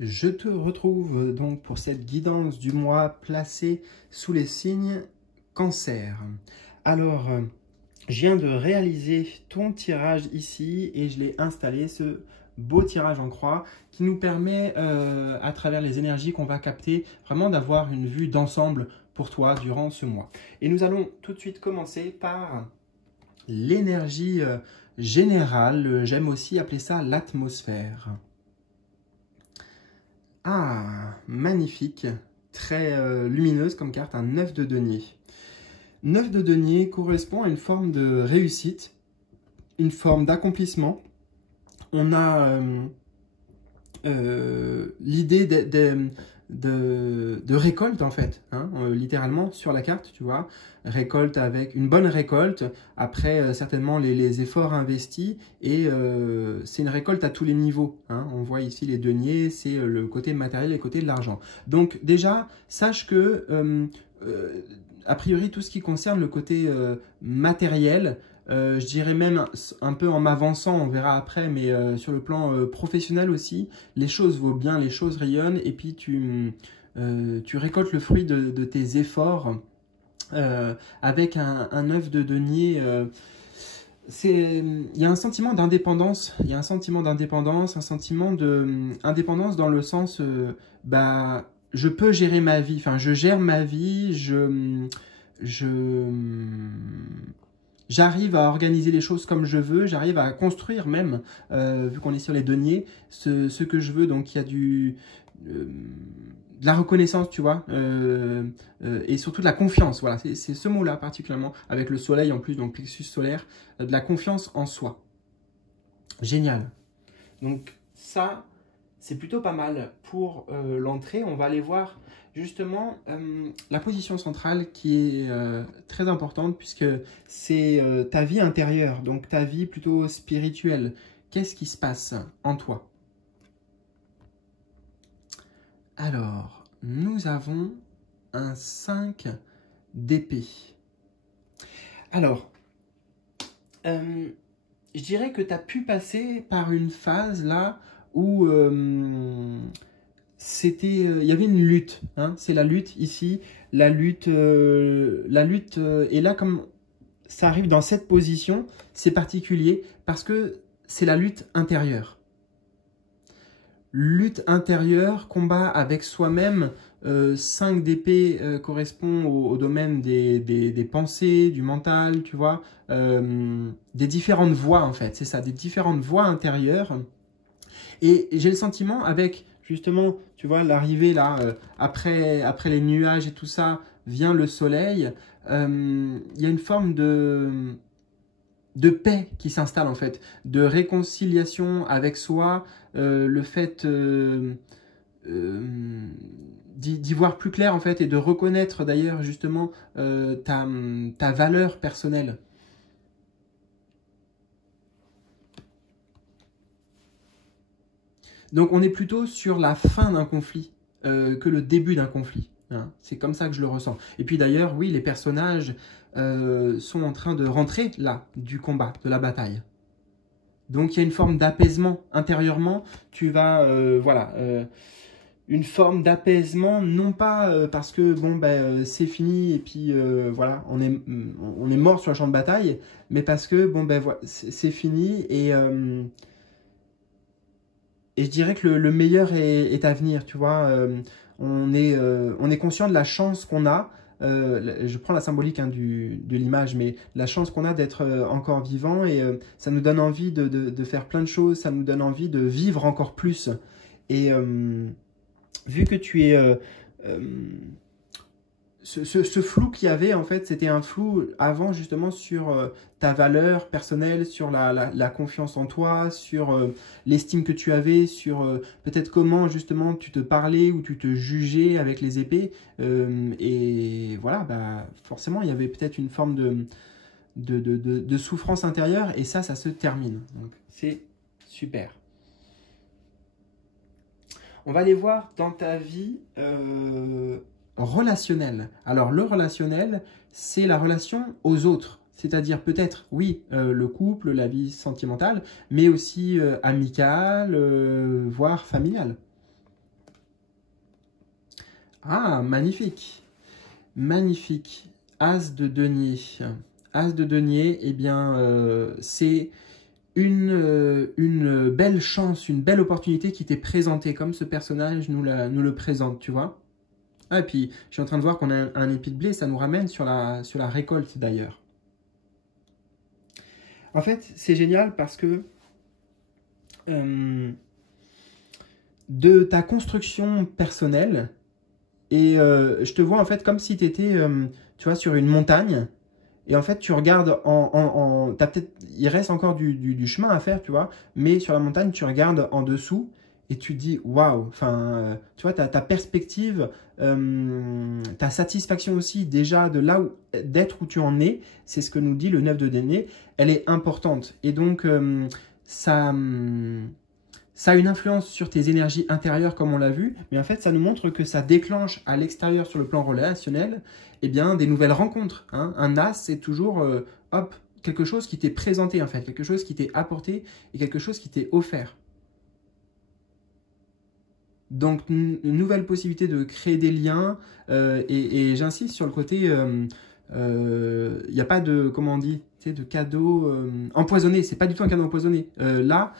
Je te retrouve donc pour cette guidance du mois placée sous les signes Cancer. Alors, je viens de réaliser ton tirage ici et je l'ai installé, ce beau tirage en croix qui nous permet, à travers les énergies qu'on va capter, vraiment d'avoir une vue d'ensemble pour toi durant ce mois. Et nous allons tout de suite commencer par l'énergie générale, j'aime aussi appeler ça l'atmosphère. Ah, magnifique, très lumineuse comme carte, un 9 de denier. 9 de denier correspond à une forme de réussite, une forme d'accomplissement. On a l'idée de récolte en fait, hein, littéralement sur la carte, tu vois, récolte avec une bonne récolte, après certainement les efforts investis, et c'est une récolte à tous les niveaux, hein. On voit ici les deniers, c'est le côté matériel et le côté de l'argent. Donc déjà, sache que a priori tout ce qui concerne le côté matériel, je dirais même un peu en m'avançant, on verra après, mais sur le plan professionnel aussi, les choses vont bien, les choses rayonnent, et puis tu récoltes le fruit de tes efforts avec un œuf de denier. Il y a un sentiment d'indépendance, il y a un sentiment d'indépendance, un sentiment d'indépendance dans le sens, je peux gérer ma vie, enfin je gère ma vie, j'arrive à organiser les choses comme je veux, j'arrive à construire même, vu qu'on est sur les deniers, ce que je veux. Donc il y a de la reconnaissance, tu vois, et surtout de la confiance. Voilà, c'est ce mot-là particulièrement, avec le soleil en plus, donc plexus solaire, de la confiance en soi. Génial. Donc ça, c'est plutôt pas mal pour l'entrée. On va aller voir justement la position centrale qui est très importante, puisque c'est ta vie intérieure, donc ta vie plutôt spirituelle. Qu'est-ce qui se passe en toi? Alors, nous avons un 5 d'épée. Alors, je dirais que tu as pu passer par une phase là où il y avait une lutte, hein, c'est la lutte ici, la lutte et là comme ça arrive dans cette position, c'est particulier parce que c'est la lutte intérieure. Lutte intérieure, combat avec soi-même. 5 d'épée correspond au domaine des pensées, du mental, tu vois, des différentes voies en fait, c'est ça, des différentes voies intérieures. Et j'ai le sentiment avec justement, tu vois, l'arrivée là, après les nuages et tout ça, vient le soleil, il y a une forme de paix qui s'installe en fait, de réconciliation avec soi, le fait d'y voir plus clair en fait, et de reconnaître d'ailleurs justement ta valeur personnelle. Donc on est plutôt sur la fin d'un conflit que le début d'un conflit, hein. C'est comme ça que je le ressens. Et puis d'ailleurs, oui, les personnages sont en train de rentrer là, du combat, de la bataille. Donc il y a une forme d'apaisement intérieurement. Tu vas, voilà, une forme d'apaisement, non pas parce que bon, c'est fini et puis voilà, on est mort sur le champ de bataille, mais parce que bon, voilà, c'est fini et je dirais que le meilleur est à venir, tu vois. On est conscient de la chance qu'on a. Je prends la symbolique hein, de l'image, mais la chance qu'on a d'être encore vivant, et ça nous donne envie de faire plein de choses, ça nous donne envie de vivre encore plus. Et vu que tu es... ce flou qu'il y avait, en fait, c'était un flou avant justement sur ta valeur personnelle, sur la confiance en toi, sur l'estime que tu avais, sur peut-être comment justement tu te parlais ou tu te jugeais avec les épées. Et voilà, forcément, il y avait peut-être une forme de souffrance intérieure, et ça se termine. Donc, c'est super. On va aller voir dans ta vie relationnelle. Alors, le relationnel, c'est la relation aux autres. C'est-à-dire peut-être, oui, le couple, la vie sentimentale, mais aussi amicale, voire familiale. Ah, magnifique. Magnifique. As de denier. As de denier, eh bien, c'est une belle chance, une belle opportunité qui t'est présentée, comme ce personnage nous le présente, tu vois. Ah, et puis, je suis en train de voir qu'on a un épi de blé, ça nous ramène sur la récolte d'ailleurs. En fait, c'est génial parce que de ta construction personnelle, et je te vois en fait comme si tu étais, tu vois, sur une montagne. Et en fait, tu regardes t'as peut-être, il reste encore du chemin à faire, tu vois, mais sur la montagne, tu regardes en dessous et tu te dis, waouh, enfin, tu vois, ta perspective, ta satisfaction aussi déjà de là où, d'être où tu en es, c'est ce que nous dit le 9 de denier, elle est importante. Et donc, ça a une influence sur tes énergies intérieures, comme on l'a vu, mais en fait, ça nous montre que ça déclenche à l'extérieur, sur le plan relationnel, eh bien, des nouvelles rencontres. Hein. Un as, c'est toujours, hop, quelque chose qui t'est présenté, en fait, quelque chose qui t'est apporté et quelque chose qui t'est offert. Donc, une nouvelle possibilité de créer des liens, et j'insiste sur le côté, il n'y a pas de, comment on dit, tu sais, de cadeau empoisonné, c'est pas du tout un cadeau empoisonné. Là,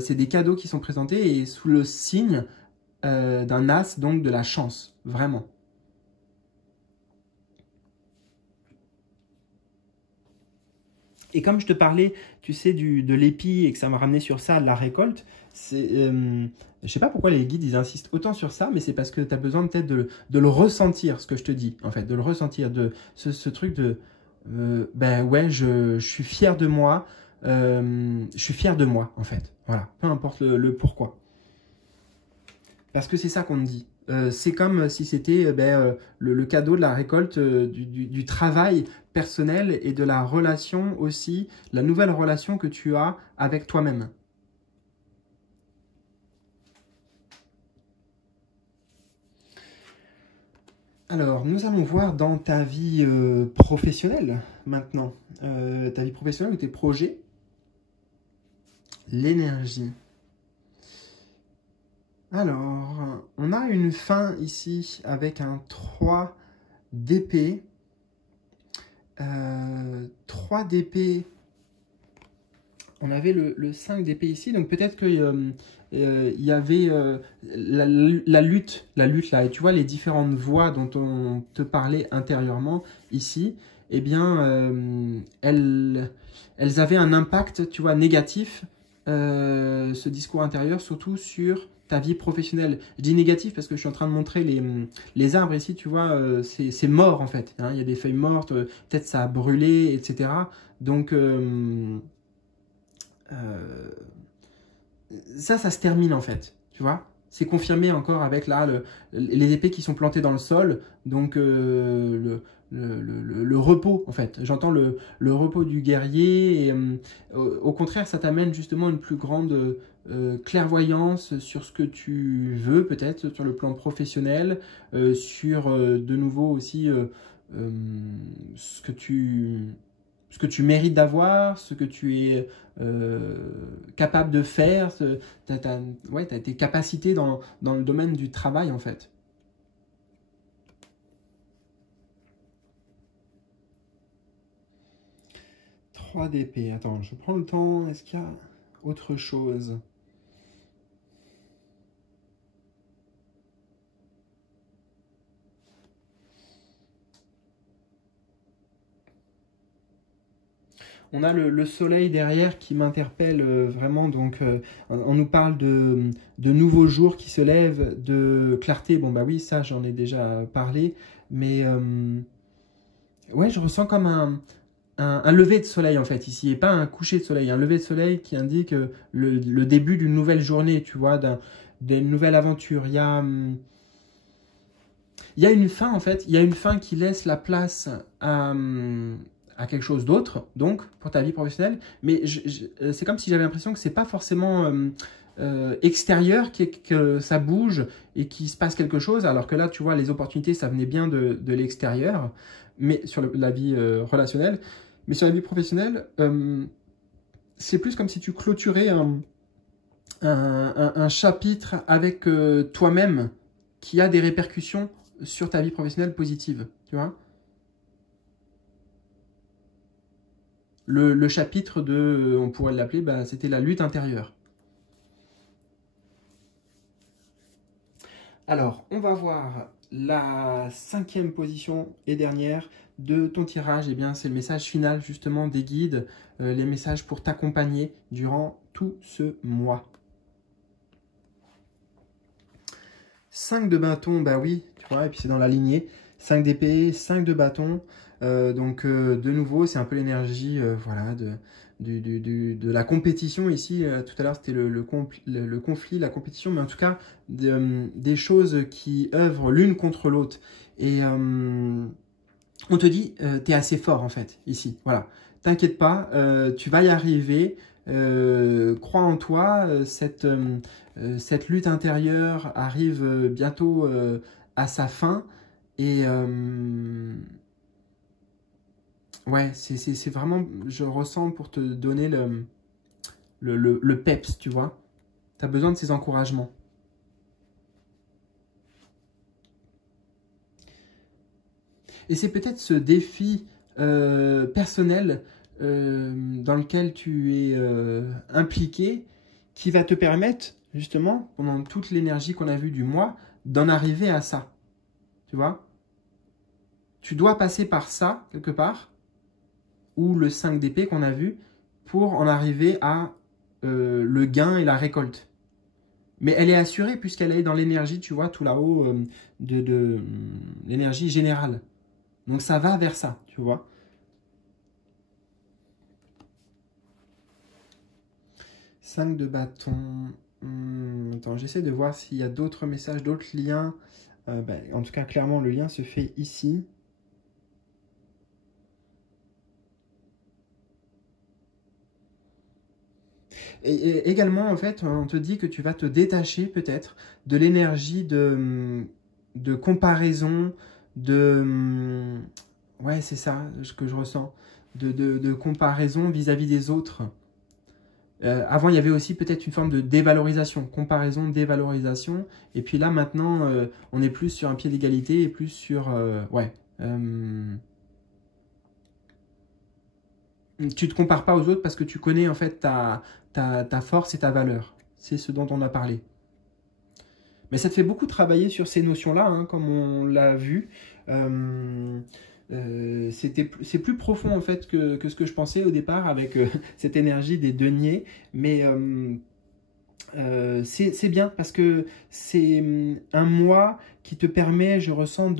c'est des cadeaux qui sont présentés et sous le signe d'un as, donc de la chance, vraiment. Et comme je te parlais, tu sais, de l'épi et que ça m'a ramené sur ça, la récolte, je sais pas pourquoi les guides ils insistent autant sur ça, mais c'est parce que tu as besoin peut-être de le ressentir, ce que je te dis, en fait, de le ressentir, de ce truc de ben ouais, je suis fier de moi, je suis fier de moi, en fait. Voilà, peu importe le pourquoi. Parce que c'est ça qu'on me dit. C'est comme si c'était le cadeau de la récolte du travail personnel et de la relation aussi, la nouvelle relation que tu as avec toi-même. Alors, nous allons voir dans ta vie professionnelle maintenant, ta vie professionnelle ou tes projets, l'énergie. Alors, on a une fin ici avec un 3 d'épée. 3 d'épée. On avait le 5 d'épée ici, donc peut-être qu'il y avait la lutte là, et tu vois les différentes voix dont on te parlait intérieurement ici, eh bien, elles avaient un impact, tu vois, négatif, ce discours intérieur, surtout sur ta vie professionnelle. Je dis négatif parce que je suis en train de montrer les arbres ici, tu vois, c'est mort en fait. Hein, il y a des feuilles mortes, peut-être ça a brûlé, etc. Donc, ça se termine en fait, tu vois. C'est confirmé encore avec là les épées qui sont plantées dans le sol, donc le repos en fait. J'entends le repos du guerrier et au contraire ça t'amène justement une plus grande clairvoyance sur ce que tu veux peut-être sur le plan professionnel, sur de nouveau aussi ce que tu mérites d'avoir, ce que tu es capable de faire, ouais, tes capacités dans le domaine du travail en fait. 3 d'épée, attends, je prends le temps, est-ce qu'il y a autre chose? On a le soleil derrière qui m'interpelle vraiment, donc on nous parle de nouveaux jours qui se lèvent, de clarté, bon bah oui, ça j'en ai déjà parlé, mais ouais, je ressens comme un lever de soleil en fait ici, et pas un coucher de soleil, un lever de soleil qui indique le début d'une nouvelle journée, tu vois, d'une nouvelle aventure. Il y a une fin en fait, il y a une fin qui laisse la place à quelque chose d'autre, donc pour ta vie professionnelle, mais c'est comme si j'avais l'impression que c'est pas forcément extérieur, que ça bouge et qu'il se passe quelque chose, alors que là tu vois les opportunités ça venait bien de l'extérieur, mais sur la vie relationnelle, mais sur la vie professionnelle, c'est plus comme si tu clôturais un chapitre avec toi-même qui a des répercussions sur ta vie professionnelle positive, tu vois. Le chapitre de, on pourrait l'appeler, bah, c'était la lutte intérieure. Alors, on va voir la 5e position et dernière de ton tirage. Eh bien, c'est le message final justement des guides, les messages pour t'accompagner durant tout ce mois. 5 de bâton, bah oui, tu vois, et puis c'est dans la lignée. 5 d'épée, 5 de bâton. De nouveau, c'est un peu l'énergie voilà, de la compétition ici. Tout à l'heure, c'était le conflit, la compétition, mais en tout cas, des choses qui œuvrent l'une contre l'autre. Et on te dit, tu es assez fort en fait, ici. Voilà. T'inquiète pas, tu vas y arriver. Crois en toi, cette lutte intérieure arrive bientôt à sa fin. Et ouais, c'est vraiment, je ressens pour te donner le peps, tu vois. Tu as besoin de ces encouragements. Et c'est peut-être ce défi personnel dans lequel tu es impliqué qui va te permettre, justement, pendant toute l'énergie qu'on a vue du mois, d'en arriver à ça. Tu vois? Tu dois passer par ça, quelque part, ou le 5 d'épée qu'on a vu, pour en arriver à le gain et la récolte. Mais elle est assurée puisqu'elle est dans l'énergie, tu vois, tout là-haut, de l'énergie générale. Donc ça va vers ça, tu vois. « 5 de bâton. Attends, j'essaie de voir s'il y a d'autres messages, d'autres liens. En tout cas, clairement, le lien se fait ici. Et également, en fait, on te dit que tu vas te détacher peut-être de l'énergie de comparaison, ouais, c'est ça ce que je ressens, de comparaison vis-à-vis des autres. Avant, il y avait aussi peut-être une forme de dévalorisation, comparaison, dévalorisation. Et puis là, maintenant, on est plus sur un pied d'égalité et plus sur... ouais. Tu ne te compares pas aux autres parce que tu connais en fait ta force et ta valeur. C'est ce dont on a parlé. Mais ça te fait beaucoup travailler sur ces notions-là, hein, comme on l'a vu. C'est plus profond en fait que ce que je pensais au départ avec cette énergie des deniers. Mais c'est bien parce que c'est un mois qui te permet, je ressens,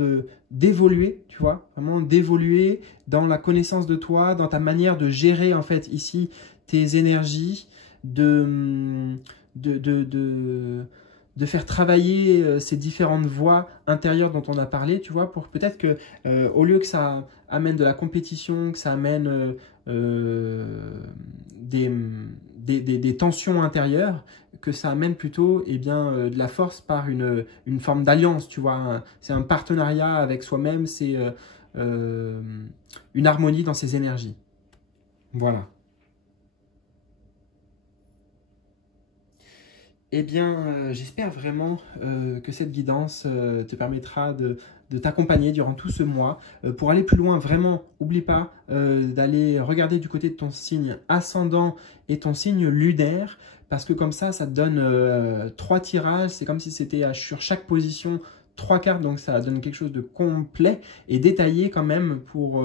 d'évoluer, tu vois, vraiment d'évoluer dans la connaissance de toi, dans ta manière de gérer en fait ici tes énergies, de faire travailler ces différentes voies intérieures dont on a parlé, tu vois, pour peut-être que au lieu que ça amène de la compétition, que ça amène des tensions intérieures, que ça amène plutôt de la force par une forme d'alliance, tu vois. C'est un partenariat avec soi-même, c'est une harmonie dans ses énergies. Voilà. Eh bien, j'espère vraiment que cette guidance te permettra de t'accompagner durant tout ce mois. Pour aller plus loin, vraiment, n'oublie pas d'aller regarder du côté de ton signe ascendant et ton signe lunaire, parce que comme ça te donne 3 tirages. C'est comme si c'était sur chaque position 3 cartes, donc ça donne quelque chose de complet et détaillé quand même pour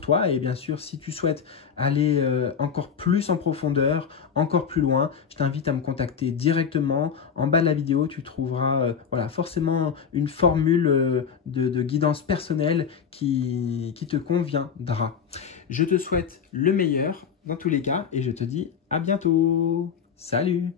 toi. Et bien sûr, si tu souhaites aller encore plus en profondeur, encore plus loin, je t'invite à me contacter directement. En bas de la vidéo, tu trouveras voilà, forcément une formule de guidance personnelle qui te conviendra. Je te souhaite le meilleur dans tous les cas et je te dis à bientôt. Salut!